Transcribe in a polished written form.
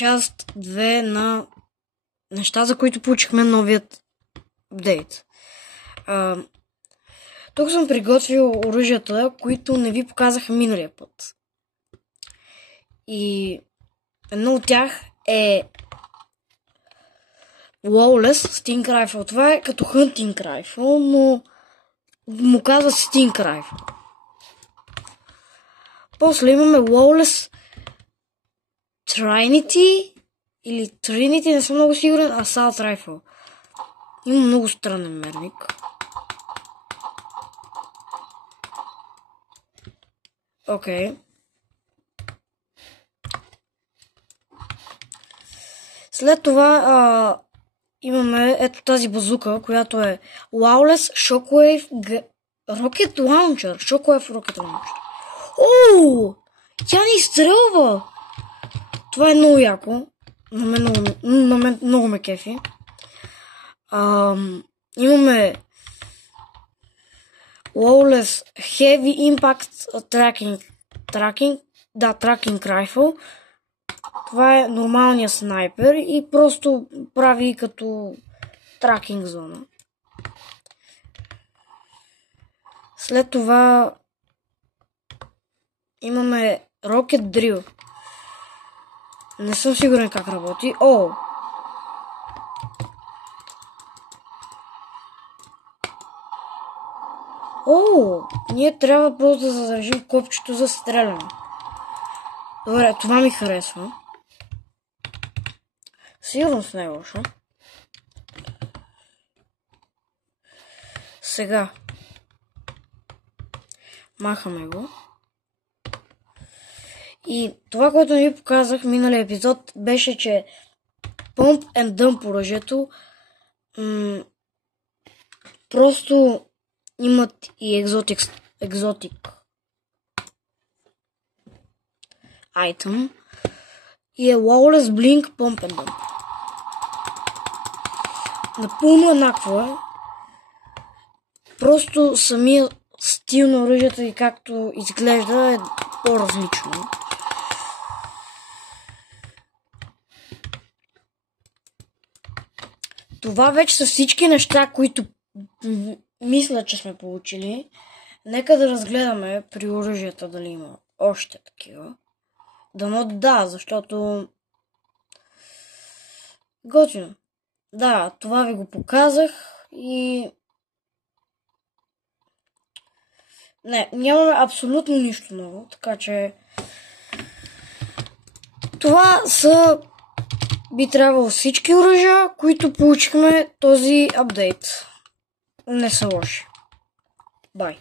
част 2 на неща, за които получихме новият апдейт. Тук съм приготвил оръжията, които не ви показаха миналия път. И едно от тях е Lawless Sting Rifle. Това е като Hunting Rifle, но му казва Sting Rifle. После имаме Lawless Trinity или Trinity, не съм много сигурен, Assault Rifle. Има много странен мерник. Окей. След това имаме ето тази базука, която е Lawless Shockwave Rocket Launcher. Shockwave Rocket Launcher. Ооо! Тя ни изстрелва! Това е много яко. На мен много ме кефи. Имаме Lawless Heavy Impact Tracking Rifle. Това е нормалният снайпер и просто прави като тракинг зона. След това имаме Rocket Drill. Не съм сигурен как работи. Ние трябва просто да задържим копчето за стреляне. Добре, това ми харесва. Сигурно не е лошо. Сега махаме го. И това, което ви показах в миналия епизод, беше, че Pump and Dump оръжието просто имат и екзотик item и е Lawless Blink Pump and Dump. Напълно еднакво е. Просто самия стил на оръжието и както изглежда е по-различно. Това вече са всички неща, които мисля, че сме получили. Нека да разгледаме при оръжията дали има още такива. Дано да, защото готино. Да, това ви го показах и нямаме абсолютно нищо ново, така че това са би трябвало всички оръжия, които получихме този апдейт. Не са лоши. Бай!